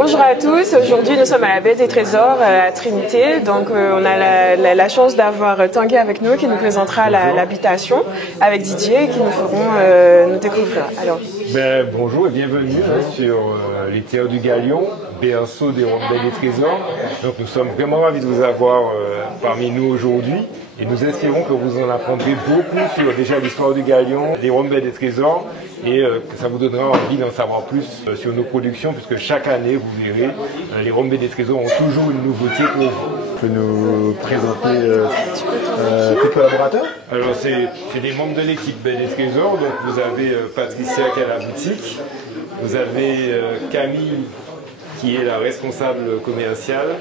Bonjour à tous, aujourd'hui nous sommes à la Baie des Trésors à Trinité, donc on a la chance d'avoir Tanguy avec nous qui nous présentera l'habitation avec Didier qui nous feront nous découvrir. Alors. Bonjour et bienvenue sur les terres du Galion, berceau des Baie des Trésors. Donc nous sommes vraiment ravis de vous avoir parmi nous aujourd'hui et nous espérons que vous en apprendrez beaucoup sur déjà l'histoire du Galion, des Baie des Trésors et que ça vous donnera envie d'en savoir plus sur nos productions puisque chaque année vous verrez les Baie des Trésors ont toujours une nouveauté pour vous. Tu peux nous présenter tes collaborateurs? Alors c'est des membres de l'équipe Baie des Trésors, donc vous avez Patricia qui est à la boutique, vous avez Camille qui est la responsable commerciale,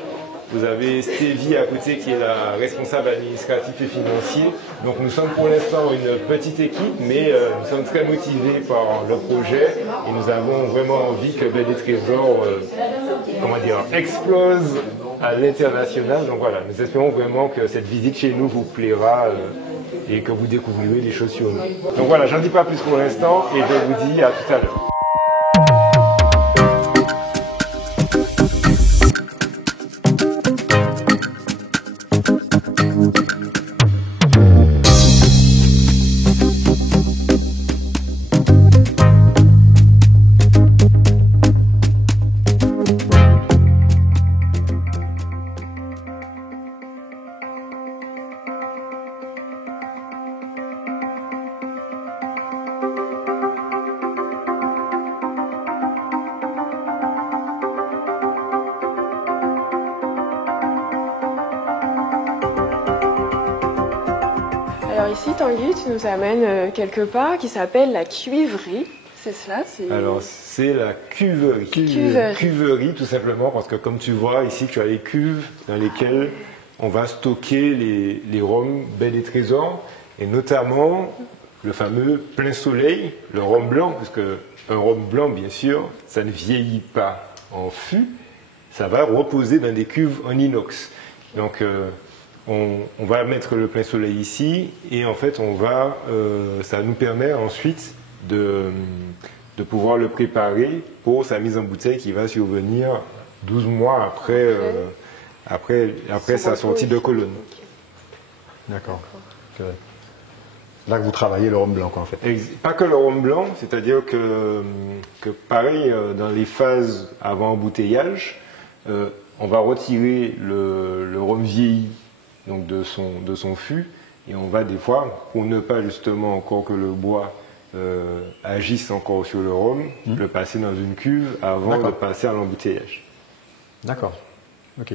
vous avez Stevie à côté qui est la responsable administrative et financier. Donc nous sommes pour l'instant une petite équipe, mais nous sommes très motivés par le projet et nous avons vraiment envie que Baie des Trésors explose à l'international. Donc voilà, nous espérons vraiment que cette visite chez nous vous plaira et que vous découvrirez des choses sur nous. Donc voilà, j'en dis pas plus pour l'instant et je vous dis à tout à l'heure. Alors ici, Tanguy, tu nous amènes quelque part qui s'appelle la cuivrerie, c'est cela? Alors c'est la cuverie. Cuverie tout simplement parce que comme tu vois ici, tu as les cuves dans lesquelles on va stocker les rhums Baie des Trésors et notamment le fameux plein soleil, le rhum blanc, parce que un rhum blanc bien sûr, ça ne vieillit pas en fût, ça va reposer dans des cuves en inox. Donc on va mettre le plein soleil ici et en fait ça nous permet ensuite de pouvoir le préparer pour sa mise en bouteille qui va survenir 12 mois après sa sortie de colonne. D'accord. Là que vous travaillez le rhum blanc quoi, en fait. Pas que le rhum blanc, c'est-à-dire que pareil dans les phases avant embouteillage, on va retirer le rhum vieilli donc de son fût et on va des fois, pour ne pas justement encore que le bois agisse encore sur le rhum, le passer dans une cuve avant de passer à l'embouteillage. D'accord, ok.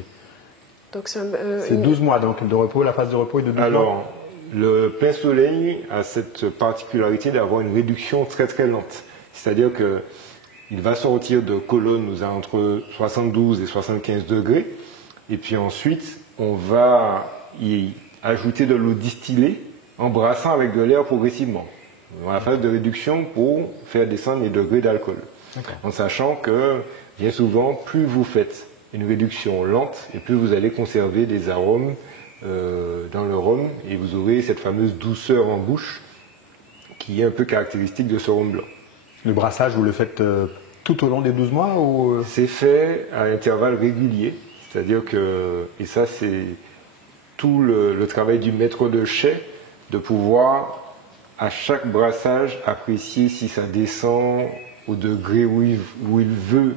Donc c'est 12 mois donc de repos, la phase de repos est de 12 mois. Alors, le plein soleil a cette particularité d'avoir une réduction très très lente. C'est-à-dire qu'il va sortir de colonne entre 72 et 75 degrés et puis ensuite on va y ajouter de l'eau distillée en brassant avec de l'air progressivement dans la phase de réduction pour faire descendre les degrés d'alcool. En sachant que bien souvent, plus vous faites une réduction lente et plus vous allez conserver des arômes dans le rhum et vous aurez cette fameuse douceur en bouche qui est un peu caractéristique de ce rhum blanc. Le brassage, vous le faites tout au long des 12 mois ou... C'est fait à intervalles réguliers, c'est-à-dire que, et ça c'est tout le travail du maître de chai, de pouvoir à chaque brassage apprécier si ça descend au degré où il veut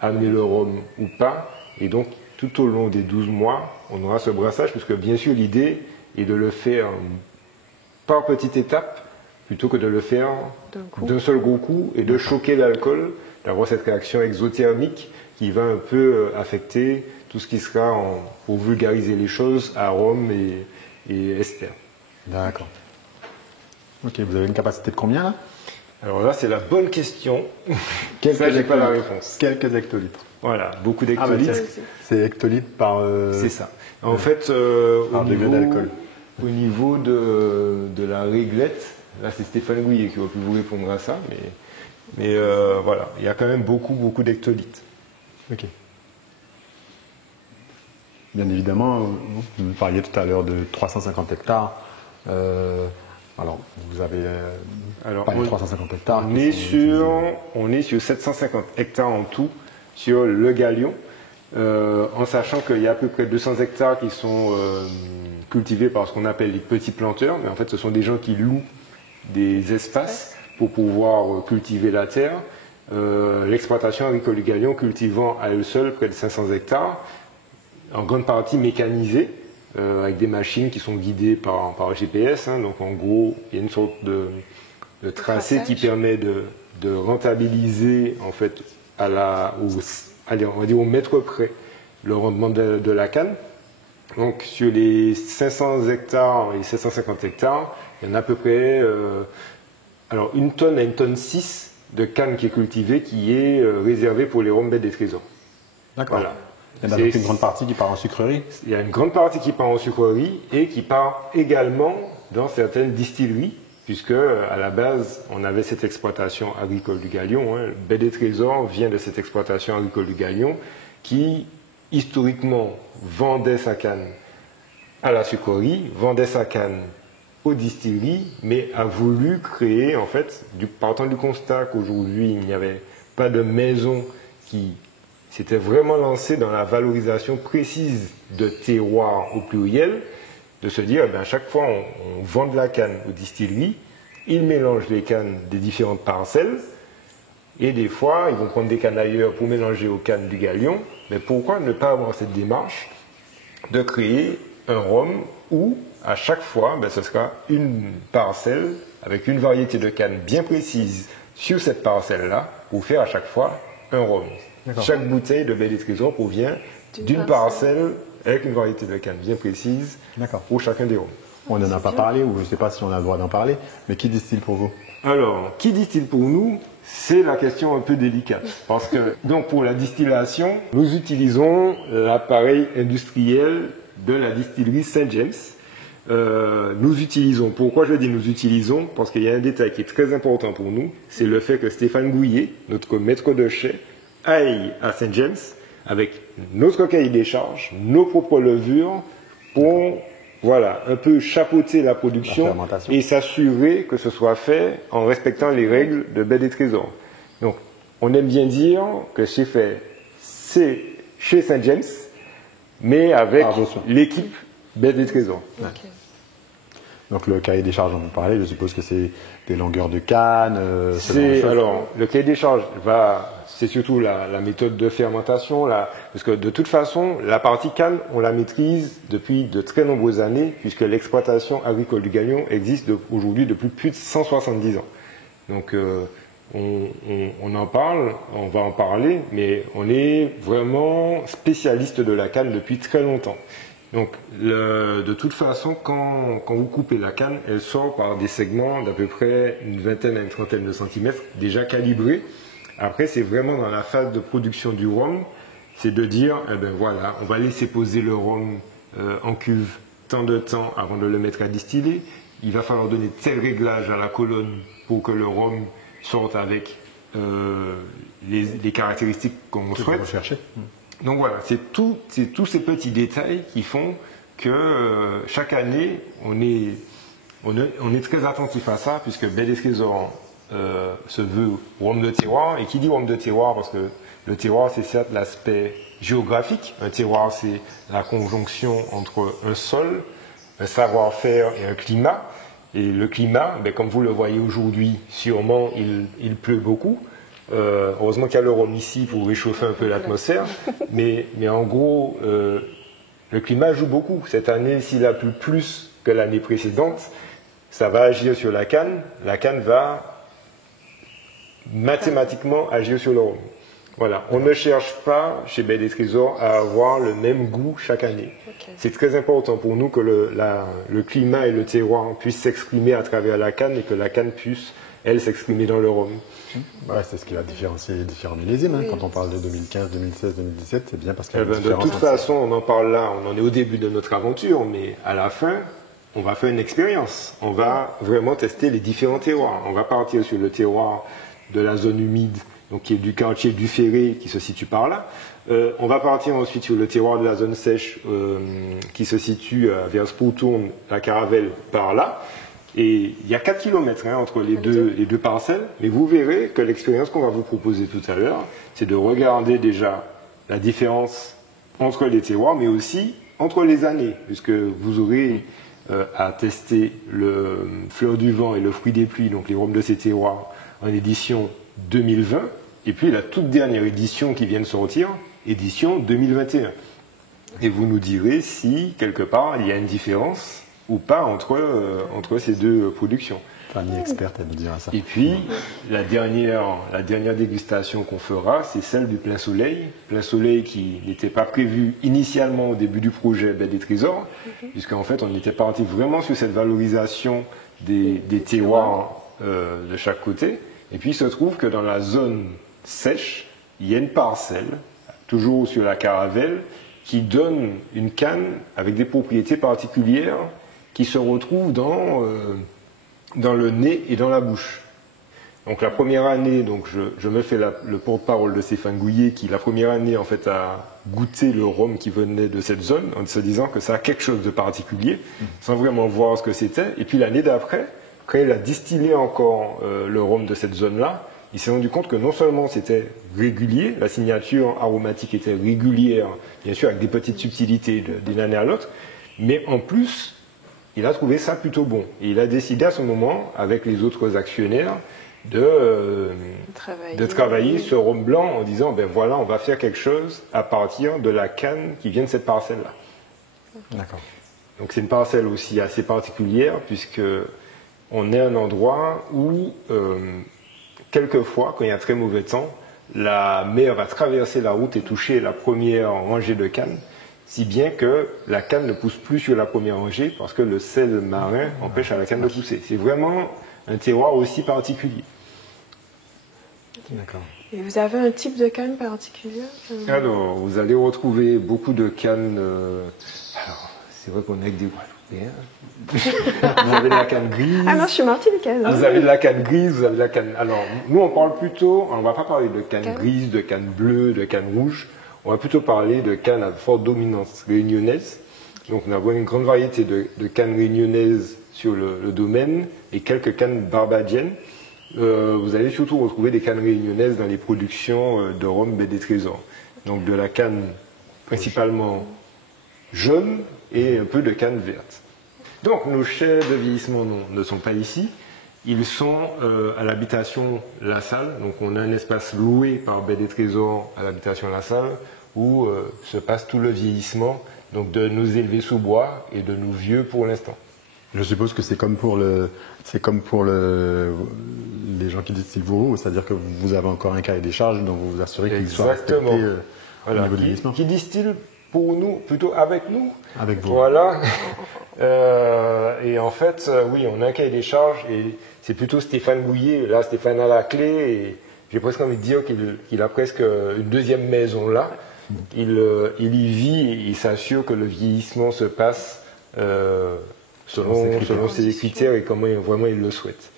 amener le rhum ou pas. Et donc tout au long des 12 mois, on aura ce brassage, puisque bien sûr l'idée est de le faire par petites étapes, plutôt que de le faire d'un seul gros coup et de choquer l'alcool, d'avoir cette réaction exothermique qui va un peu affecter tout ce qui sera, pour vulgariser les choses, arômes et ester. D'accord. Ok, vous avez une capacité de combien là? Alors là, c'est la bonne question. Ça, j'ai pas la réponse. Quelques hectolitres. Voilà, beaucoup d'hectolitres. C'est hectolitres par... C'est ça. En fait, au niveau de la réglette, là c'est Stéphane Gouillet qui va plus vous répondre à ça, mais voilà, il y a quand même beaucoup d'hectolitres. Ok. Bien évidemment, vous parliez tout à l'heure de 350 hectares. Alors, vous avez pas les 350 hectares. On est sur 750 hectares en tout sur le Galion, en sachant qu'il y a à peu près 200 hectares qui sont cultivés par ce qu'on appelle les petits planteurs, mais en fait ce sont des gens qui louent des espaces pour pouvoir cultiver la terre. L'exploitation agricole du Galion cultivant à elle seule près de 500 hectares, en grande partie mécanisée, avec des machines qui sont guidées par GPS. Donc en gros, il y a une sorte de tracé qui permet de rentabiliser en fait on va dire au mètre près le rendement de la canne. Donc sur les 500 hectares et 750 hectares, il y en a à peu près alors 1 tonne à 1 tonne 6 de canne qui est cultivée, qui est réservée pour les rhum bêtes des trésors. D'accord. Voilà. Il y en a donc une grande partie qui part en sucrerie. Il y a une grande partie qui part en sucrerie et qui part également dans certaines distilleries, puisque à la base, on avait cette exploitation agricole du Galion. Le Baie des Trésors vient de cette exploitation agricole du Galion qui, historiquement, vendait sa canne à la sucrerie, vendait sa canne aux distilleries, mais a voulu créer, en fait, partant du constat qu'aujourd'hui, il n'y avait pas de maison qui s'était vraiment lancée dans la valorisation précise de terroir au pluriel, de se dire, à chaque fois, on vend de la canne aux distilleries, ils mélangent les cannes des différentes parcelles, et des fois, ils vont prendre des cannes ailleurs pour mélanger aux cannes du Galion. Mais pourquoi ne pas avoir cette démarche de créer un rhum où, à chaque fois, ce sera une parcelle avec une variété de canne bien précise sur cette parcelle-là pour faire à chaque fois un rhum. Chaque bouteille de Baie des Trésors provient d'une parcelle avec une variété de canne bien précise pour chacun des rhums. On n'en a pas parlé, ou je ne sais pas si on a le droit d'en parler, mais qui distille pour vous? Alors, qui distille pour nous? C'est la question un peu délicate. Parce que, donc, pour la distillation, nous utilisons l'appareil industriel de la distillerie St. James. Nous utilisons, pourquoi je dis nous utilisons? Parce qu'il y a un détail qui est très important pour nous, c'est le fait que Stéphane Gouillet, notre maître de chai, aille à St. James avec notre cahier des charges, nos propres levures, pour un peu chapeauter la production et s'assurer que ce soit fait en respectant les règles de Baie des Trésors. Donc, on aime bien dire que c'est fait chez St. James, mais avec l'équipe Baie des Trésors. Okay. Donc, le cahier des charges dont vous parlez, je suppose que c'est des longueurs de canne. Alors, le cahier des charges c'est surtout la méthode de fermentation, parce que de toute façon, la partie canne, on la maîtrise depuis de très nombreuses années, puisque l'exploitation agricole du Galion existe aujourd'hui depuis plus de 170 ans. Donc, on en parle, on va en parler, mais on est vraiment spécialiste de la canne depuis très longtemps. Donc, de toute façon, quand vous coupez la canne, elle sort par des segments d'à peu près une vingtaine à une trentaine de centimètres, déjà calibrés. Après, c'est vraiment dans la phase de production du rhum, c'est de dire, on va laisser poser le rhum en cuve tant de temps avant de le mettre à distiller. Il va falloir donner tel réglage à la colonne pour que le rhum sorte avec les caractéristiques qu'on souhaite. Donc voilà, c'est tous ces petits détails qui font que chaque année, on est très attentif à ça, puisque Baie des Trésors se veut rhum de terroir. Et qui dit rhum de terroir, parce que le terroir, c'est certes l'aspect géographique. Un terroir, c'est la conjonction entre un sol, un savoir-faire et un climat. Et le climat, comme vous le voyez aujourd'hui, sûrement, il pleut beaucoup. Heureusement qu'il y a le rhum ici pour réchauffer un peu l'atmosphère. Mais en gros, le climat joue beaucoup. Cette année, s'il a plu plus que l'année précédente, ça va agir sur la canne. La canne va mathématiquement agir sur le rhum. Voilà, on ne cherche pas chez Baie des Trésors à avoir le même goût chaque année. C'est très important pour nous que le climat et le terroir puissent s'exprimer à travers la canne et que la canne puisse, elle, s'exprimer dans le rhum. C'est ce qui va différencier les différents millésimes. Quand on parle de 2015, 2016, 2017, c'est bien parce qu'il y a de toute façon, on en parle là, on en est au début de notre aventure, mais à la fin, on va faire une expérience. On va vraiment tester les différents terroirs. On va partir sur le terroir de la zone humide, donc qui est du quartier du Ferré, qui se situe par là. On va partir ensuite sur le terroir de la zone sèche, qui se situe vers Spoutourne, la Caravelle, par là. Et il y a 4 km entre les deux parcelles, mais vous verrez que l'expérience qu'on va vous proposer tout à l'heure, c'est de regarder déjà la différence entre les terroirs, mais aussi entre les années, puisque vous aurez à tester le Fleur du Vent et le Fruit des Pluies, donc les rhums de ces terroirs, en édition 2020, et puis la toute dernière édition qui vient de sortir, édition 2021. Et vous nous direz si, quelque part, il y a une différence ou pas entre ces deux productions. Fanny experte, elle nous dira ça. Et puis, la dernière dégustation qu'on fera, c'est celle du Plein Soleil. Plein Soleil qui n'était pas prévu initialement au début du projet Baie des Trésors, puisqu'en fait, on était parti vraiment sur cette valorisation des terroirs de chaque côté. Et puis, il se trouve que dans la zone sèche, il y a une parcelle, toujours sur la Caravelle, qui donne une canne avec des propriétés particulières qui se retrouvent dans le nez et dans la bouche. Donc la première année, donc je me fais le porte-parole de Stéphane Gouillet, qui la première année en fait a goûté le rhum qui venait de cette zone, en se disant que ça a quelque chose de particulier, sans vraiment voir ce que c'était. Et puis l'année d'après, quand il a distillé encore le rhum de cette zone-là, il s'est rendu compte que non seulement c'était régulier, la signature aromatique était régulière, bien sûr avec des petites subtilités d'une année à l'autre, mais en plus, il a trouvé ça plutôt bon. Et il a décidé à ce moment, avec les autres actionnaires, de travailler ce rhum blanc en disant, ben voilà, on va faire quelque chose à partir de la canne qui vient de cette parcelle-là. D'accord. Donc c'est une parcelle aussi assez particulière, puisque on est à un endroit où, quelquefois, quand il y a très mauvais temps, la mer va traverser la route et toucher la première rangée de cannes, si bien que la canne ne pousse plus sur la première rangée parce que le sel marin empêche à la canne de pousser. C'est vraiment un terroir aussi particulier. D'accord. Et vous avez un type de canne particulier? Alors, vous allez retrouver beaucoup de cannes. Alors, c'est vrai qu'on est avec des Guadeloupéens. Vous avez de la canne grise. Ah non, je suis martiniquaise. Vous avez de la canne grise, vous avez de la canne. Alors, nous, on parle plutôt. On ne va pas parler de canne grise, de canne bleue, de canne rouge. On va plutôt parler de cannes à forte dominance réunionnaise. Donc, nous avons une grande variété de cannes réunionnaises sur le domaine et quelques cannes barbadiennes. Vous allez surtout retrouver des cannes réunionnaises dans les productions de rhum Baie des Trésors. Donc, de la canne principalement jaune et un peu de canne verte. Donc, nos chais de vieillissement ne sont pas ici. Ils sont à l'habitation La Salle. Donc, on a un espace loué par Baie des Trésors à l'habitation La Salle où se passe tout le vieillissement donc de nos élevés sous bois et de nos vieux pour l'instant. Je suppose que c'est comme pour les gens qui distillent vos roues, c'est-à-dire que vous avez encore un cahier des charges dont vous vous assurez qu'il soit respecté au niveau du vieillissement. Qui distille pour nous, plutôt avec nous. Avec vous. Voilà. Et en fait, oui, on a un cahier des charges et c'est plutôt Stéphane Gouillet. Là, Stéphane a la clé et j'ai presque envie de dire qu'il a presque une deuxième maison là. Il y vit et il s'assure que le vieillissement se passe selon ses critères et comment vraiment il le souhaite.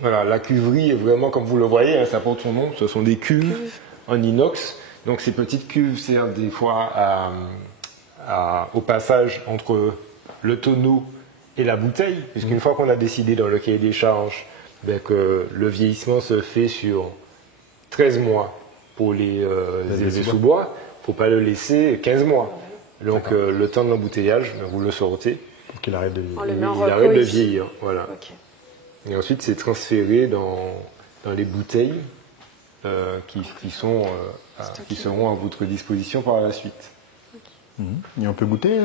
Voilà, la cuverie est vraiment, comme vous le voyez, hein, ça porte son nom, ce sont des cuves en inox. Donc ces petites cuves servent des fois au passage entre le tonneau et la bouteille, puisqu'une fois qu'on a décidé dans le cahier des charges que le vieillissement se fait sur 13 mois pour les élevés sous bois, il ne faut pas le laisser 15 mois. Donc le temps de l'embouteillage, vous le sortez. Pour qu'il arrête de vieillir. Il arrête de vieillir. Voilà. Okay. Et ensuite, c'est transféré dans les bouteilles qui seront à votre disposition par la suite. Et on peut goûter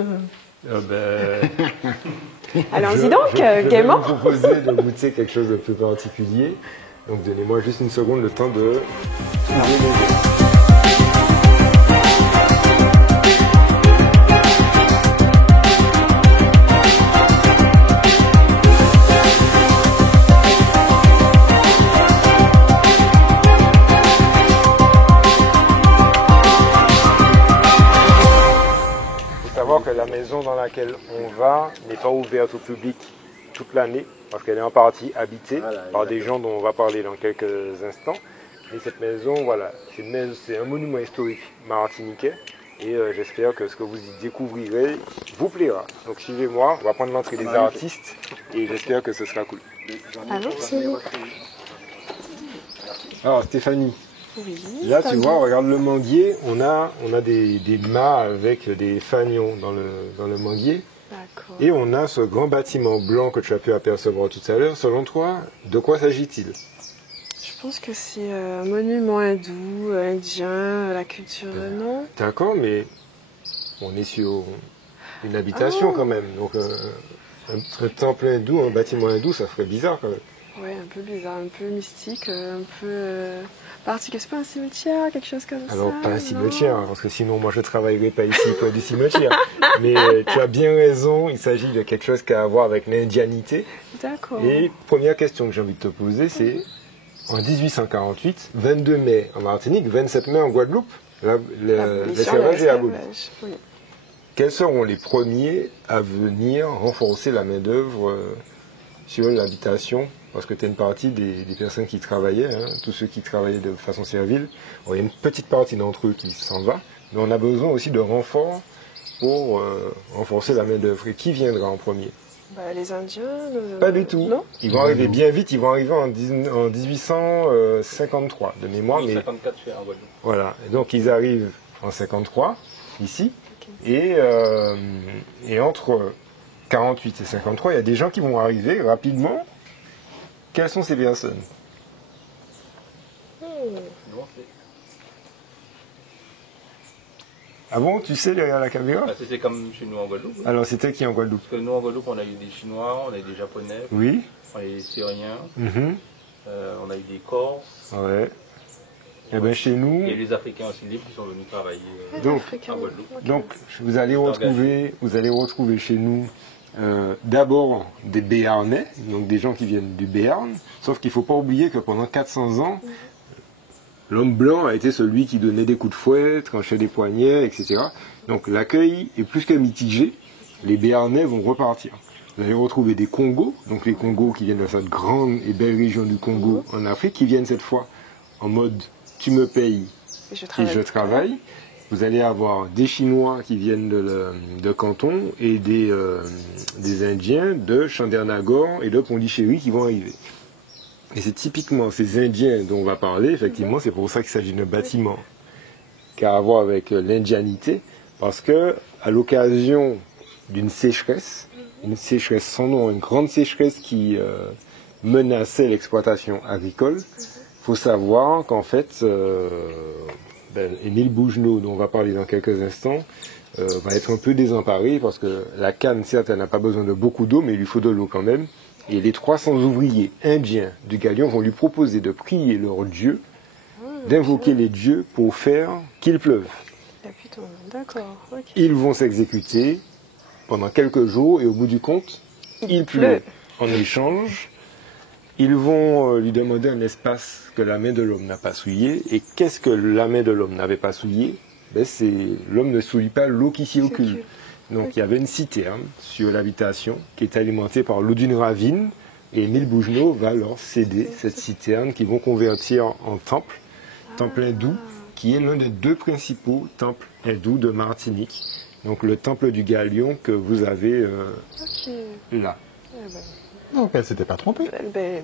Allons-y donc, gaiement. Je vais vous proposer de goûter quelque chose de plus particulier. Donc, donnez-moi juste une seconde le temps de trouver les verres. Que la maison dans laquelle on va n'est pas ouverte au public toute l'année parce qu'elle est en partie habitée par des gens dont on va parler dans quelques instants. Et cette maison, voilà, c'est un monument historique martiniquais et j'espère que ce que vous y découvrirez vous plaira. Donc suivez-moi, on va prendre l'entrée des artistes et j'espère que ce sera cool. Allons-y. Alors Stéphanie, Oui. là tu vois, regarde le manguier, on a des mâts avec des fanions dans le manguier. D'accord. Et on a ce grand bâtiment blanc que tu as pu apercevoir tout à l'heure. Selon toi, de quoi s'agit-il? Je pense que c'est un monument hindou, indien, la culture, non? D'accord, mais on est sur une habitation quand même. Donc un temple hindou, un bâtiment hindou, ça ferait bizarre quand même. Ouais, un peu bizarre, un peu mystique, un peu particulier. C'est pas un cimetière, quelque chose comme ça? Alors pas un non cimetière, hein, parce que sinon moi je ne travaillerais pas ici pour du cimetière. Mais tu as bien raison, il s'agit de quelque chose qui a à voir avec l'indianité. D'accord. Et première question que j'ai envie de te poser, c'est en 1848, 22 mai en Martinique, 27 mai en Guadeloupe, l'esclavage est aboli. Oui. Quels seront les premiers à venir renforcer la main-d'œuvre sur l'habitation? Parce que tu as une partie des personnes qui travaillaient, hein, tous ceux qui travaillaient de façon servile. Bon, il y a une petite partie d'entre eux qui s'en va, mais on a besoin aussi de renforts pour renforcer la main-d'œuvre. Et qui viendra en premier? Les Indiens Pas du tout. Non. Ils vont arriver bien vite, ils vont arriver en 1853 de mémoire. Oui, mais 54 en Guadeloupe. voilà, et donc ils arrivent en 53 ici, et entre 48 et 53, il y a des gens qui vont arriver rapidement. Quelles sont ces personnes? Ah bon, tu sais derrière la caméra? C'est comme chez nous en Guadeloupe. Oui. Alors c'était qui en Guadeloupe? Parce que nous en Guadeloupe, on a eu des Chinois, on a eu des Japonais, Oui. on a eu des Syriens, Mhm. on a eu des Corses. Ouais. Et bien chez nous, Et les Africains aussi libres qui sont venus travailler donc, en Guadeloupe. donc vous allez retrouver chez nous d'abord des Béarnais, donc des gens qui viennent du Béarn, sauf qu'il ne faut pas oublier que pendant 400 ans, l'homme blanc a été celui qui donnait des coups de fouet, tranchait des poignets, etc. Donc l'accueil est plus que mitigé, les Béarnais vont repartir. Vous allez retrouver des Congos, donc les Congos qui viennent de cette grande et belle région du Congo en Afrique, qui viennent cette fois en mode tu me payes Et je travaille. Vous allez avoir des Chinois qui viennent de Canton et des Indiens de Chandernagor et de Pondichéry qui vont arriver. Et c'est typiquement ces Indiens dont on va parler, effectivement, c'est pour ça qu'il s'agit d'un bâtiment qui a à voir avec l'indianité, parce que à l'occasion d'une sécheresse, une sécheresse sans nom, une grande sécheresse qui menaçait l'exploitation agricole, il faut savoir qu'en fait, Émile Bougenot, dont on va parler dans quelques instants, va être un peu désemparé parce que la canne, certes, elle n'a pas besoin de beaucoup d'eau, mais il lui faut de l'eau quand même. Et les 300 ouvriers indiens du Galion vont lui proposer de prier leur dieu, d'invoquer les dieux pour faire qu'il pleuve. D'accord, ok. Ils vont s'exécuter pendant quelques jours et au bout du compte, il pleut. En échange, ils vont lui demander un espace que la main de l'homme n'a pas souillé. Et qu'est-ce que la main de l'homme n'avait pas souillé? L'homme ne souille pas l'eau qui circule. Donc il y avait une citerne sur l'habitation qui est alimentée par l'eau d'une ravine. Et Émile Bougenot va leur céder cette citerne qu'ils vont convertir en temple, temple hindou, qui est l'un des deux principaux temples hindous de Martinique. Donc le temple du Galion que vous avez là. Donc elle s'était pas trompée.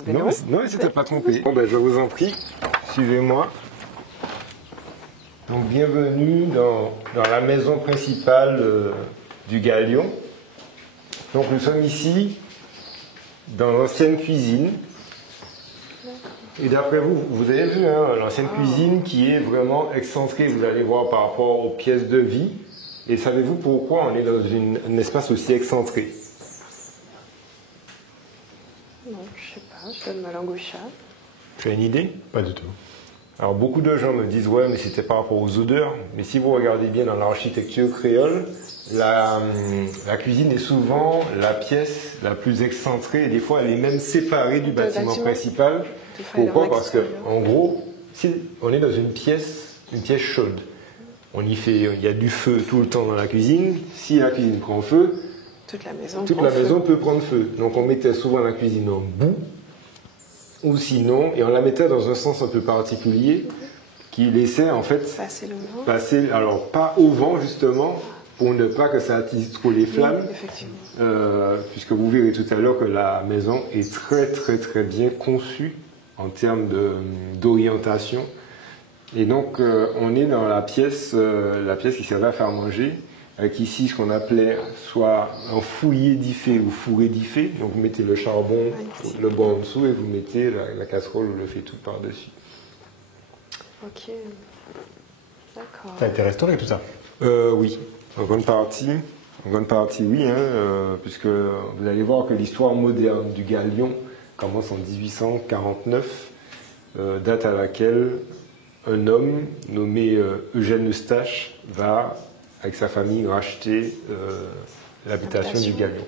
Non, elle s'était pas trompée. Bon, je vous en prie, suivez-moi. Donc bienvenue dans la maison principale du Galion. Donc nous sommes ici dans l'ancienne cuisine. Et d'après vous, vous avez vu l'ancienne cuisine qui est vraiment excentrée, vous allez voir par rapport aux pièces de vie. Et savez-vous pourquoi on est dans un espace aussi excentré? Non, je sais pas, je donne ma langue au chat. Tu as une idée? Pas du tout. Alors beaucoup de gens me disent ouais mais c'était par rapport aux odeurs, mais si vous regardez bien dans l'architecture créole, la cuisine est souvent la pièce la plus excentrée et des fois elle est même séparée du bâtiment principal. Pourquoi? Parce que en gros, si on est dans une pièce chaude, il y a du feu tout le temps dans la cuisine. Si la cuisine prend feu, toute la maison peut prendre feu. Donc on mettait souvent la cuisine en bout. Ou sinon, et on la mettait dans un sens un peu particulier, qui laissait en fait Passer le vent. passer, alors pas au vent justement, pour ne pas que ça attise trop les flammes, Oui, effectivement. puisque vous verrez tout à l'heure que la maison est très très très bien conçue en termes d'orientation. Et donc on est dans la pièce qui servait à faire manger, avec ici ce qu'on appelait soit un fouillé diffé ou fourré diffé. Donc vous mettez le charbon, le bois en dessous et vous mettez la casserole ou le faitout par-dessus. Ok. D'accord. Ça a été restauré tout ça. Oui, en grande partie oui, hein, puisque vous allez voir que l'histoire moderne du galion commence en 1849, date à laquelle un homme nommé Eugène Eustache va, avec sa famille, racheter l'habitation du galion.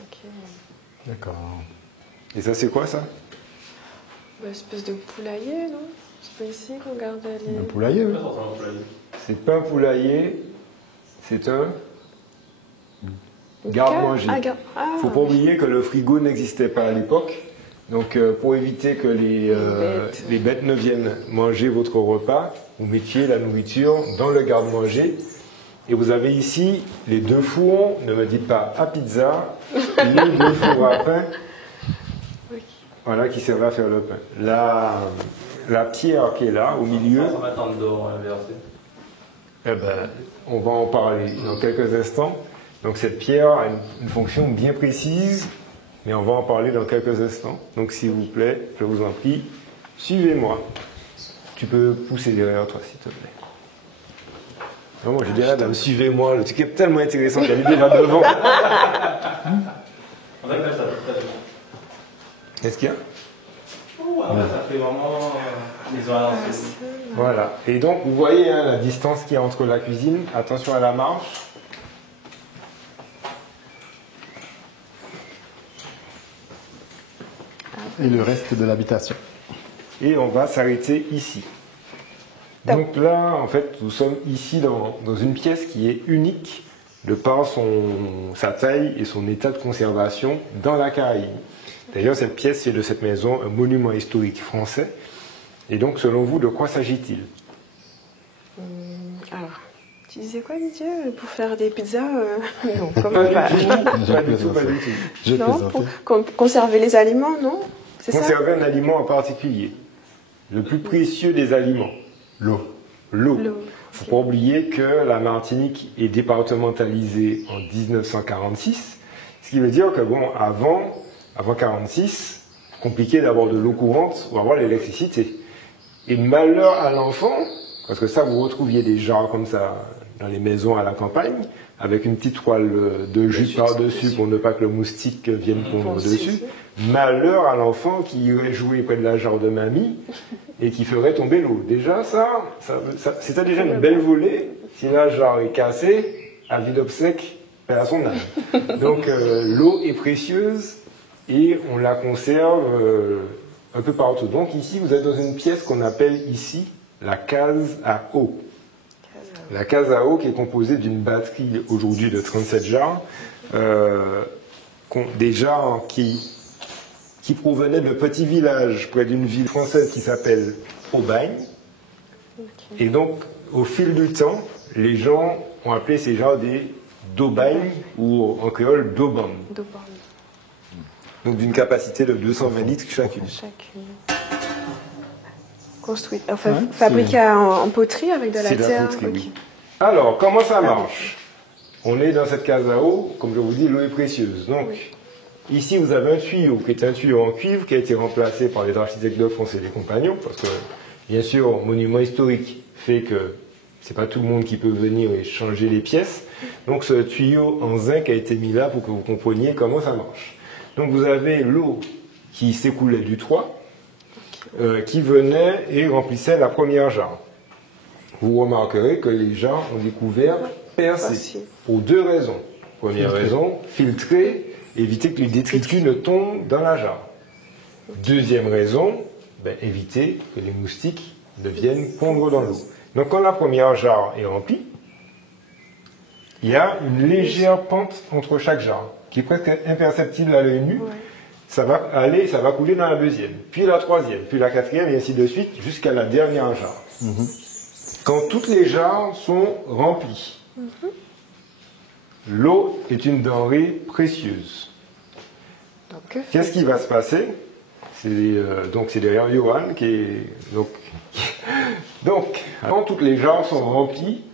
Ok. D'accord. Et ça, c'est quoi ça? Une espèce de poulailler, non? C'est pas ici qu'on garde les... Un poulailler, oui. C'est pas un poulailler, c'est un garde-manger. Ah, ah, Faut pas oublier que le frigo n'existait pas à l'époque. Donc pour éviter que les bêtes ne viennent manger votre repas, vous mettiez la nourriture dans le garde-manger. Et vous avez ici les deux fours, ne me dites pas à pizza, les deux fours à pain, voilà, qui servaient à faire le pain. La pierre qui est là, au milieu, Ça m'attend d'or inversé. eh ben, on va en parler dans quelques instants. Donc cette pierre a une fonction bien précise, mais on va en parler dans quelques instants. Donc s'il vous plaît, je vous en prie, suivez-moi. Tu peux pousser derrière toi, s'il te plaît. Non, moi je dirais, dame, suivez-moi. Le truc est tellement intéressant qu'elle est déjà devant. On va faire ça. Qu'est-ce qu'il y a? Ça fait vraiment maison à l'ancienne. Voilà. Et donc, vous voyez hein, la distance qu'il y a entre la cuisine. Attention à la marche. Et le reste de l'habitation. Et on va s'arrêter ici. Donc là, en fait, nous sommes ici dans une pièce qui est unique de par sa taille et son état de conservation dans la Caraïbe. D'ailleurs, cette pièce, c'est de cette maison un monument historique français. Et donc, selon vous, de quoi s'agit-il? Alors, tu disais quoi, Didier? Pour faire des pizzas non, quand même pas. Pas du tout, pas du tout. Je Non, plaisantais. pour conserver les aliments, non? C'est ça? Conserver un aliment en particulier. Le plus précieux des aliments. L'eau. L'eau. Il ne faut pas oublier que la Martinique est départementalisée en 1946. Ce qui veut dire que, bon, avant 1946, compliqué d'avoir de l'eau courante ou avoir l'électricité. Et malheur à l'enfant, parce que ça, vous retrouviez des jarres comme ça dans les maisons à la campagne, avec une petite toile de jute par-dessus pour ne pas que le moustique vienne pondre dessus. Malheur à l'enfant qui irait jouer près de la jarre de mamie et qui ferait tomber l'eau. Déjà, ça c'était déjà une belle volée. Si la jarre est cassée, avis d'obsèque, elle a son âme. Donc, l'eau est précieuse et on la conserve un peu partout. Donc, ici, vous êtes dans une pièce qu'on appelle ici la case à eau. La case à eau qui est composée d'une batterie aujourd'hui de 37 jarres, des jarres qui provenaient de petits villages près d'une ville française qui s'appelle Aubagne. Et donc, au fil du temps, les gens ont appelé ces jarres des d'Aubagne ou en créole d'Aubam. Donc d'une capacité de 220 litres chacune. Construite, enfin fabriquée en poterie avec de la C'est de la terre. poterie, oui. Alors, comment ça marche? On est dans cette case à eau, comme je vous dis, l'eau est précieuse. Donc, ici, vous avez un tuyau qui est un tuyau en cuivre qui a été remplacé par les architectes de France et les compagnons, parce que, bien sûr, monument historique fait que c'est pas tout le monde qui peut venir et changer les pièces. Donc, ce tuyau en zinc a été mis là pour que vous compreniez comment ça marche. Donc, vous avez l'eau qui s'écoulait du toit, qui venait et remplissait la première jarre. Vous remarquerez que les jarres ont découvert percées, pour deux raisons. Première raison, filtrer, éviter que les détritus ne tombent dans la jarre. Deuxième raison, éviter que les moustiques ne viennent pondre dans l'eau. Donc quand la première jarre est remplie, il y a une légère pente entre chaque jarre, qui est presque imperceptible à l'œil nu, ça va couler dans la deuxième, puis la troisième, puis la quatrième, et ainsi de suite, jusqu'à la dernière jarre. Quand toutes les jarres sont remplies, l'eau est une denrée précieuse. Qu'est-ce qui va se passer? Donc c'est derrière Johan qui est... Donc, quand toutes les jarres sont remplies,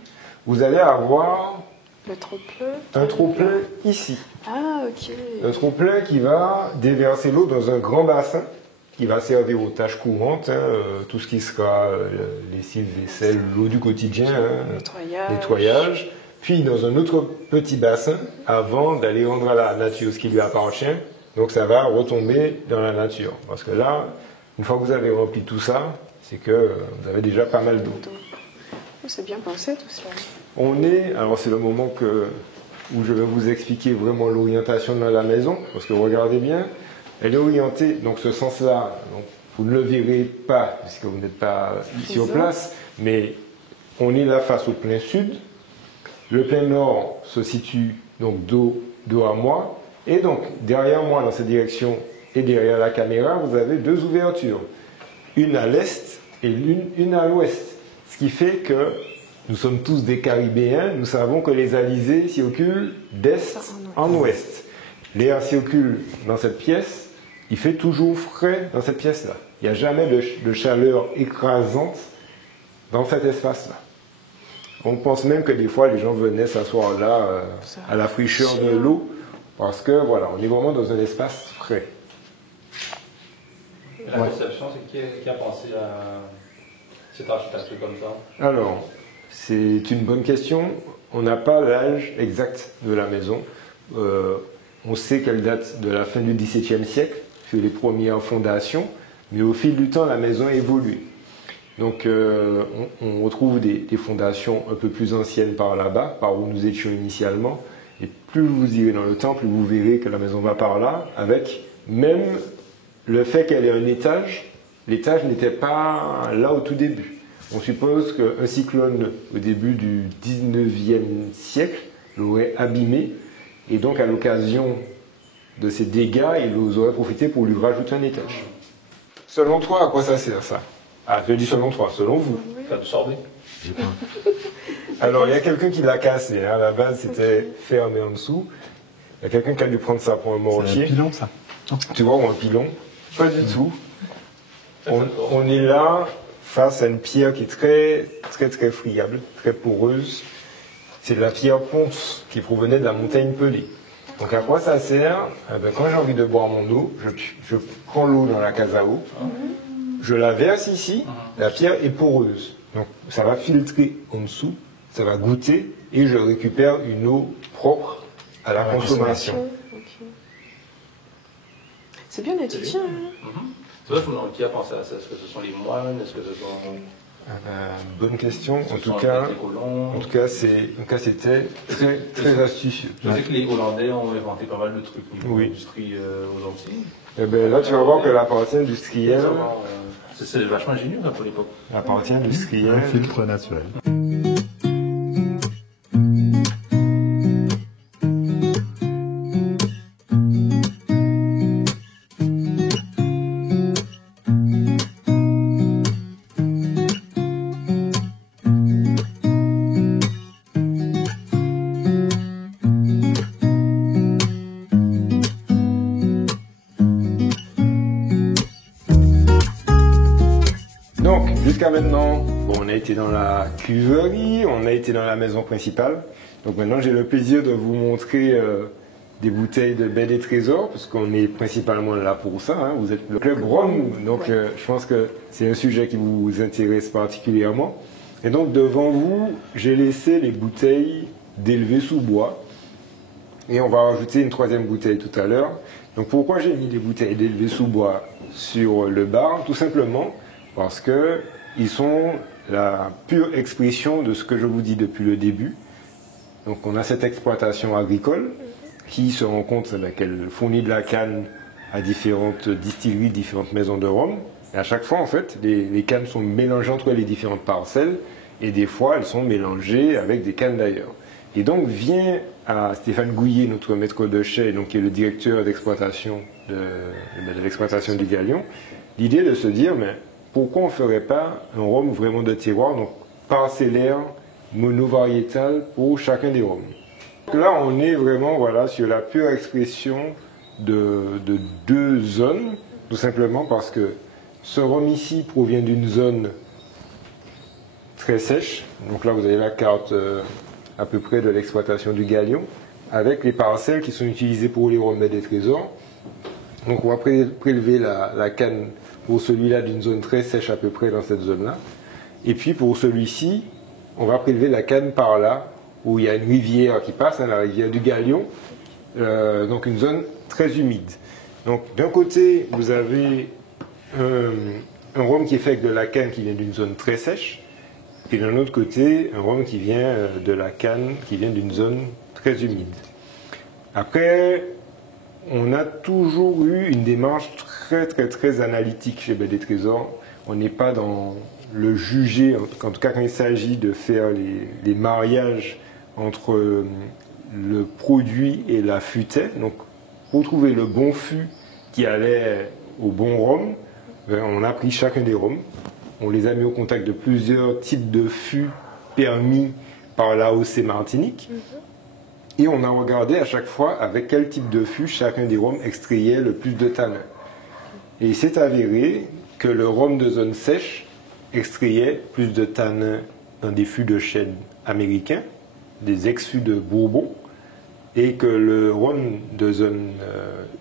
vous allez avoir un trop-plein ici. Ah, ok. Un trop-plein qui va déverser l'eau dans un grand bassin qui va servir aux tâches courantes, tout ce qui sera lessive, vaisselle, l'eau du quotidien, nettoyage. Puis dans un autre petit bassin avant d'aller rendre à la nature ce qui lui appartient. Donc ça va retomber dans la nature. Parce que là, une fois que vous avez rempli tout ça, c'est que vous avez déjà pas mal d'eau. C'est bien pensé tout cela. Alors c'est le moment où je vais vous expliquer vraiment l'orientation de la maison. Parce que regardez bien, elle est orientée, donc ce sens-là, vous ne le verrez pas, puisque vous n'êtes pas sur place, mais on est là face au plein sud. Le plein nord se situe donc dos à moi. Et donc, derrière moi, dans cette direction et derrière la caméra, vous avez deux ouvertures. Une à l'est et une à l'ouest. Ce qui fait que nous sommes tous des Caribéens, nous savons que les alizés circulent d'est en ouest. L'air circule dans cette pièce, il fait toujours frais dans cette pièce-là. Il n'y a jamais de chaleur écrasante dans cet espace-là. On pense même que des fois, les gens venaient s'asseoir là, à la fraîcheur de l'eau, parce que voilà, on est vraiment dans un espace frais. La conception, c'est qui a pensé à cette architecture comme ça? Alors, c'est une bonne question. On n'a pas l'âge exact de la maison. On sait qu'elle date de la fin du XVIIe siècle, sur les premières fondations, mais au fil du temps, la maison a évolué. Donc, on retrouve des fondations un peu plus anciennes par là-bas, par où nous étions initialement. Et plus vous irez dans le temps, plus vous verrez que la maison va par là, avec même le fait qu'elle ait un étage. L'étage n'était pas là au tout début. On suppose qu'un cyclone au début du 19e siècle l'aurait abîmé, et donc à l'occasion de ces dégâts, il nous aurait profité pour lui rajouter un étage. Selon toi, à quoi ça sert ça? Ah, je dis selon toi, selon vous. Ça absorbé. Alors, il y a quelqu'un qui l'a cassé. À la base, c'était fermé en dessous. Il y a quelqu'un qui a dû prendre ça pour un mortier. C'est un pilon, ça. Tu vois, ou un pilon? Pas du tout. On est là face à une pierre qui est très, très, très friable, très poreuse. C'est de la pierre ponce qui provenait de la montagne Pelée. Donc, à quoi ça sert? Quand j'ai envie de boire mon eau, je prends l'eau dans la case à eau, je la verse ici, la pierre est poreuse. Donc, ça va filtrer en dessous, ça va goûter, et je récupère une eau propre à la consommation. Okay. C'est bien étudié. C'est vrai, qui a pensé à ça? Est-ce que ce sont les moines? Est-ce que ce sont... Bonne question. En tout cas, c'était très, très astucieux. Je sais que les Hollandais ont inventé pas mal de trucs au niveau de l'industrie aux Antilles. Eh ben, là, tu vas voir que la partie industrielle... C'est vachement ingénieux pour l'époque. La partie industrielle... Un filtre naturel. Jusqu'à maintenant, on a été dans la cuverie, on a été dans la maison principale. Donc maintenant, j'ai le plaisir de vous montrer des bouteilles de Baies des Trésors, parce qu'on est principalement là pour ça. Hein. Vous êtes le club Rhum, donc je pense que c'est un sujet qui vous intéresse particulièrement. Et donc devant vous, j'ai laissé les bouteilles d'Élevé sous bois. Et on va rajouter une troisième bouteille tout à l'heure. Donc pourquoi j'ai mis les bouteilles d'Élevé sous bois sur le bar? Tout simplement parce que ils sont la pure expression de ce que je vous dis depuis le début. Donc on a cette exploitation agricole qui se rend compte qu'elle fournit de la canne à différentes distilleries, différentes maisons de rhum. Et à chaque fois, en fait, les cannes sont mélangées entre les différentes parcelles et des fois, elles sont mélangées avec des cannes d'ailleurs. Et donc vient à Stéphane Gouillet, notre maître de chai, donc qui est le directeur d'exploitation de l'exploitation du Galion, l'idée de se dire, mais pourquoi on ne ferait pas un rhum vraiment de terroir, donc parcellaire, monovariétal pour chacun des rhums. Donc là, on est vraiment voilà, sur la pure expression de deux zones, tout simplement parce que ce rhum ici provient d'une zone très sèche. Donc là, vous avez la carte à peu près de l'exploitation du Galion, avec les parcelles qui sont utilisées pour les rhums des trésors. Donc on va prélever la canne pour celui-là d'une zone très sèche à peu près dans cette zone-là. Et puis pour celui-ci, on va prélever la canne par là, où il y a une rivière qui passe, hein, la rivière du Galion, donc une zone très humide. Donc d'un côté, vous avez un rhum qui est fait avec de la canne qui vient d'une zone très sèche, et d'un autre côté, un rhum qui vient de la canne qui vient d'une zone très humide. Après, on a toujours eu une démarche très analytique chez Belle des Trésors. On n'est pas dans le juger, en tout cas quand il s'agit de faire les mariages entre le produit et la futaie. Donc, pour trouver le bon fût qui allait au bon rhum, on a pris chacun des rhums. On les a mis au contact de plusieurs types de fûts permis par l'AOC Martinique. Et on a regardé à chaque fois avec quel type de fût chacun des rhums extrayait le plus de tanin. Et il s'est avéré que le rhum de zone sèche extrayait plus de tanin dans des fûts de chêne américains, des ex-fûts de Bourbon, et que le rhum de zone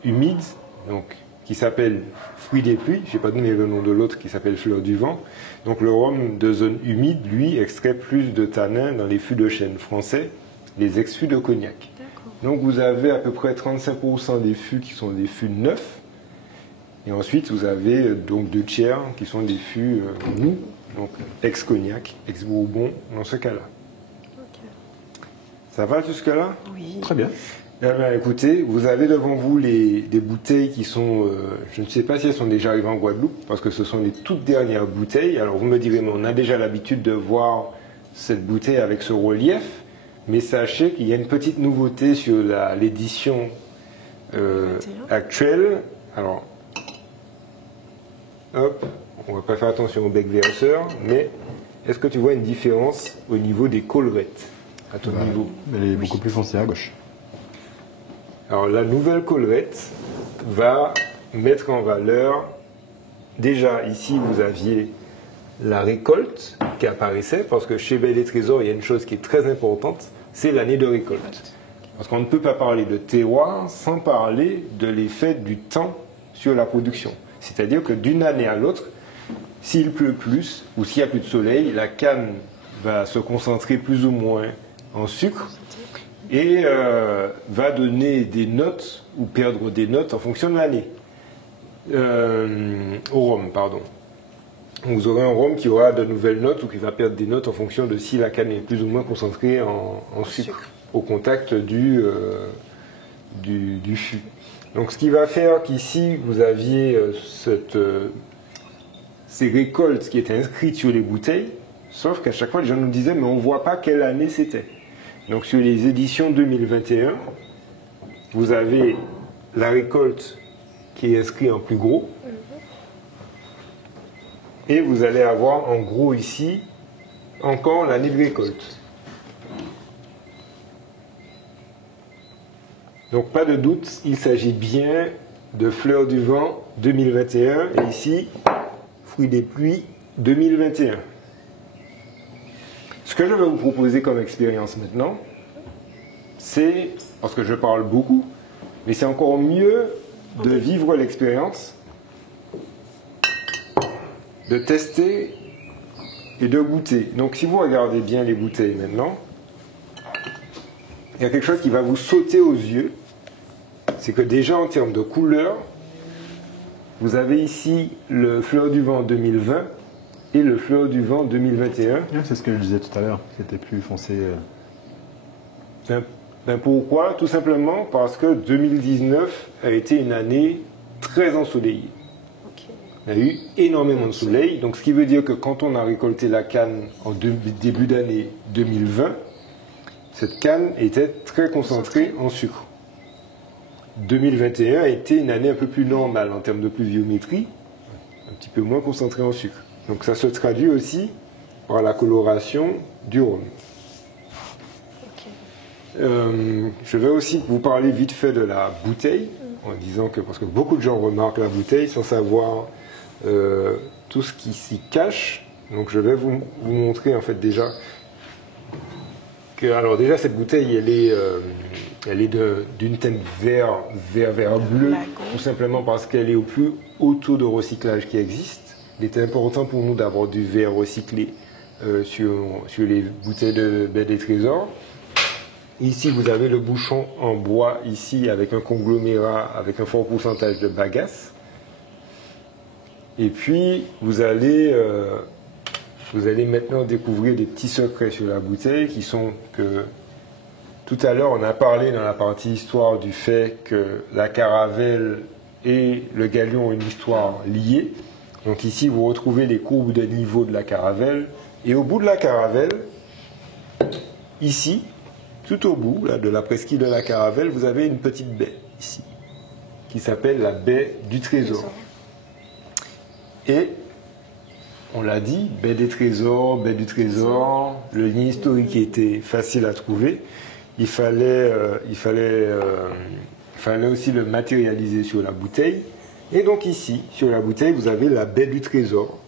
humide, donc qui s'appelle Fruit des pluies, je n'ai pas donné le nom de l'autre qui s'appelle Fleur du vent. Donc le rhum de zone humide, lui, extrait plus de tanin dans les fûts de chêne français, les ex-fûts de Cognac. Donc vous avez à peu près 35% des fûts qui sont des fûts neufs, et ensuite vous avez donc 2 tiers qui sont des fûts mous, donc ex-Cognac, ex-Bourbon dans ce cas-là. Ça va jusque-là? Oui. Très bien. Eh bien, écoutez, vous avez devant vous des bouteilles qui sont, je ne sais pas si elles sont déjà arrivées en Guadeloupe, parce que ce sont les toutes dernières bouteilles. Alors vous me direz, mais on a déjà l'habitude de voir cette bouteille avec ce relief, mais sachez qu'il y a une petite nouveauté sur l'édition actuelle. Alors, hop, on va pas faire attention au bec verseur, mais est-ce que tu vois une différence au niveau des collerettes, à ton niveau? Elle est beaucoup plus foncée à gauche. Alors la nouvelle collerette va mettre en valeur, déjà ici vous aviez la récolte qui apparaissait, parce que chez Belle des Trésors il y a une chose qui est très importante, c'est l'année de récolte. Parce qu'on ne peut pas parler de terroir sans parler de l'effet du temps sur la production. C'est-à-dire que d'une année à l'autre, s'il pleut plus ou s'il n'y a plus de soleil, la canne va se concentrer plus ou moins en sucre, et va donner des notes ou perdre des notes en fonction de l'année. Au rhum, pardon. Vous aurez un rhum qui aura de nouvelles notes ou qui va perdre des notes en fonction de si la canne est plus ou moins concentrée en sucre au contact du fût. Donc ce qui va faire qu'ici vous aviez ces récoltes qui étaient inscrites sur les bouteilles, sauf qu'à chaque fois les gens nous disaient mais on ne voit pas quelle année c'était. Donc sur les éditions 2021, vous avez la récolte qui est inscrite en plus gros. Et vous allez avoir en gros ici encore l'année de récolte. Donc pas de doute, il s'agit bien de Fleur du vent 2021 et ici Fruit des pluies 2021. Ce que je vais vous proposer comme expérience maintenant, c'est, parce que je parle beaucoup, mais c'est encore mieux de vivre l'expérience, de tester et de goûter. Donc si vous regardez bien les bouteilles maintenant, il y a quelque chose qui va vous sauter aux yeux, c'est que déjà en termes de couleur, vous avez ici le Fleur du vent 2020 et le Fleur du vent 2021. C'est ce que je disais tout à l'heure, c'était plus foncé. Pourquoi? Tout simplement parce que 2019 a été une année très ensoleillée. Il y a eu énormément de soleil, donc ce qui veut dire que quand on a récolté la canne en début d'année 2020, cette canne était très concentrée en sucre. 2021 a été une année un peu plus normale en termes de pluviométrie, un petit peu moins concentrée en sucre. Donc ça se traduit aussi par la coloration du rhum. Je vais aussi vous parler vite fait de la bouteille, en disant que, parce que beaucoup de gens remarquent la bouteille sans savoir tout ce qui s'y cache. Donc je vais vous montrer en fait déjà que, alors déjà cette bouteille elle est d'une teinte vert bleu, tout simplement parce qu'elle est au plus haut taux de recyclage qui existe. Il était important pour nous d'avoir du verre recyclé sur les bouteilles de Baie des Trésors. Ici, vous avez le bouchon en bois, ici, avec un conglomérat, avec un fort pourcentage de bagasse. Et puis, vous allez maintenant découvrir des petits secrets sur la bouteille qui sont que, tout à l'heure, on a parlé dans la partie histoire du fait que la caravelle et le galion ont une histoire liée. Donc ici, vous retrouvez les courbes de niveau de la caravelle. Et au bout de la caravelle, ici, tout au bout là, de la presqu'île de la caravelle, vous avez une petite baie ici, qui s'appelle la baie du Trésor. Et, on l'a dit, baie des Trésors, baie du Trésor, le lien historique était facile à trouver. Il fallait aussi le matérialiser sur la bouteille. Et donc ici, sur la bouteille, vous avez la baie du Trésor,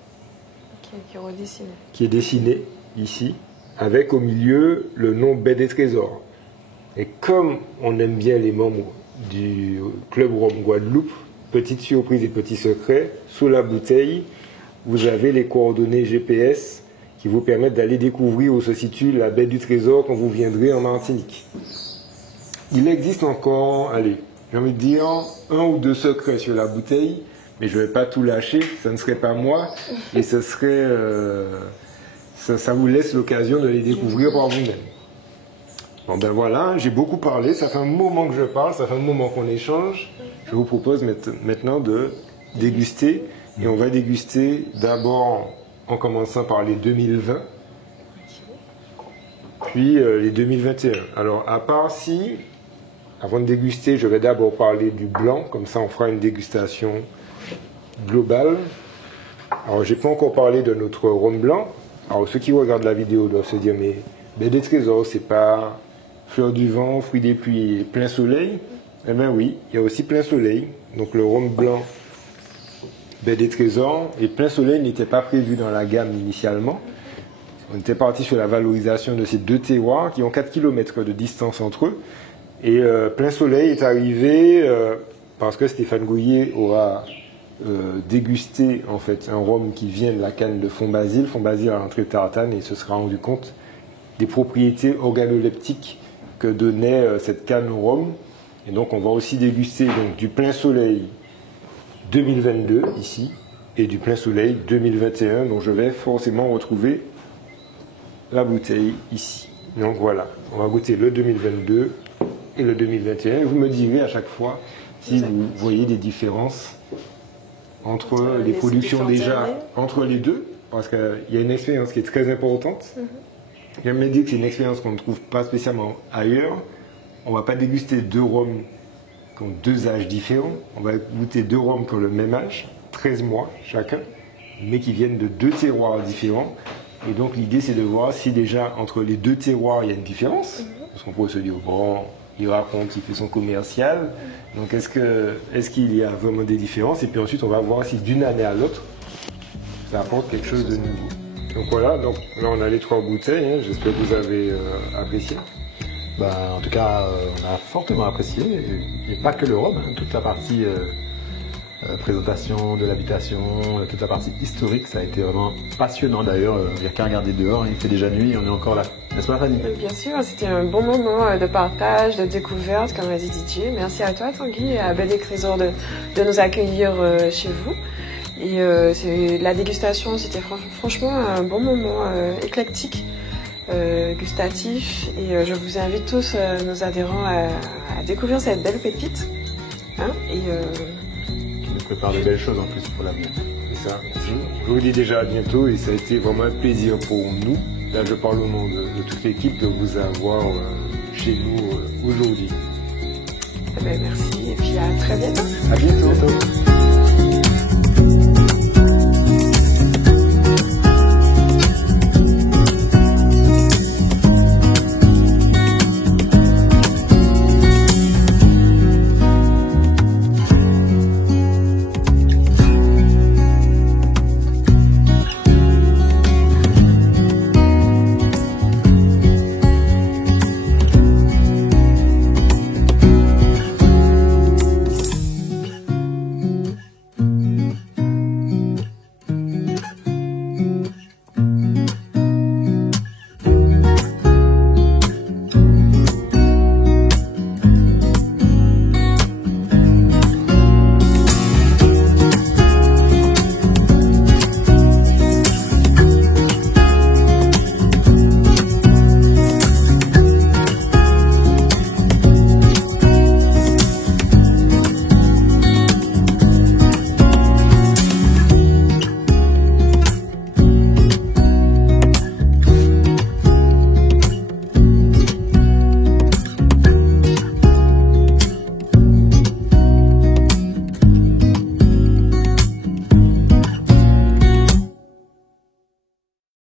qui est dessinée ici, avec au milieu le nom Baie des Trésors. Et comme on aime bien les membres du Club Rhum Guadeloupe, petite surprise et petit secret, sous la bouteille, vous avez les coordonnées GPS qui vous permettent d'aller découvrir où se situe la Baie du Trésor quand vous viendrez en Martinique. Il existe encore, allez, j'ai envie de dire, 1 ou 2 secrets sur la bouteille, mais je ne vais pas tout lâcher, ça ne serait pas moi, et ce serait... Ça vous laisse l'occasion de les découvrir par vous-même. Bon ben voilà, j'ai beaucoup parlé, ça fait un moment que je parle, ça fait un moment qu'on échange. Je vous propose maintenant de déguster. Et on va déguster d'abord en commençant par les 2020, puis les 2021. Alors à part si, avant de déguster, je vais d'abord parler du blanc, comme ça on fera une dégustation globale. Alors j'ai pas encore parlé de notre rhum blanc. Alors ceux qui regardent la vidéo doivent se dire, mais Baie des Trésors, c'est pas fleur du vent, fruit des pluies et plein soleil? Eh bien oui, il y a aussi plein soleil. Donc le rhum blanc Baie des Trésors et plein soleil n'était pas prévu dans la gamme initialement. On était parti sur la valorisation de ces deux terroirs qui ont 4 km de distance entre eux. Et plein soleil est arrivé parce que Stéphane Gouillet aura dégusté en fait un rhum qui vient de la canne de Fond Basile à l'entrée de Tartane, et se sera rendu compte des propriétés organoleptiques que donnait cette canne au rhum. Et donc on va aussi déguster donc, du plein soleil 2022 ici et du plein soleil 2021, dont je vais forcément retrouver la bouteille ici. Donc voilà, on va goûter le 2022 et le 2021. Vous me direz à chaque fois si vous voyez des différences entre les productions déjà, entre les deux, parce qu'il y a une expérience qui est très importante. J'aime bien dire que c'est une expérience qu'on ne trouve pas spécialement ailleurs. On ne va pas déguster 2 rhums qui ont 2 âges différents. On va goûter 2 rhums qui ont le même âge, 13 mois chacun, mais qui viennent de 2 terroirs différents. Et donc l'idée c'est de voir si déjà entre les 2 terroirs il y a une différence. Parce qu'on pourrait se dire, bon, il raconte, il fait son commercial. Donc est-ce qu'il y a vraiment des différences? Et puis ensuite on va voir si d'une année à l'autre, ça apporte quelque chose de nouveau. Donc voilà, donc là on a les 3 bouteilles, hein. J'espère que vous avez apprécié. En tout cas, on a fortement apprécié, et pas que le rhum, hein, toute la partie présentation de l'habitation, toute la partie historique, ça a été vraiment passionnant d'ailleurs. Il n'y a qu'à regarder dehors, il fait déjà nuit, on est encore là. N'est-ce pas Fanny? Bien sûr, c'était un bon moment de partage, de découverte, comme a dit Didier. Merci à toi Tanguy et à Baie des Trésors de nous accueillir chez vous. Et la dégustation, c'était franchement un bon moment éclectique, gustatif. Et je vous invite tous, nos adhérents, à découvrir cette belle pépite. Hein, qui nous prépare de belles choses en plus pour l'avenir. C'est ça. Je vous dis déjà à bientôt, et ça a été vraiment un plaisir pour nous là je parle au nom de toute l'équipe, de vous avoir chez nous aujourd'hui. Eh bien, merci et puis à très bientôt. À bientôt.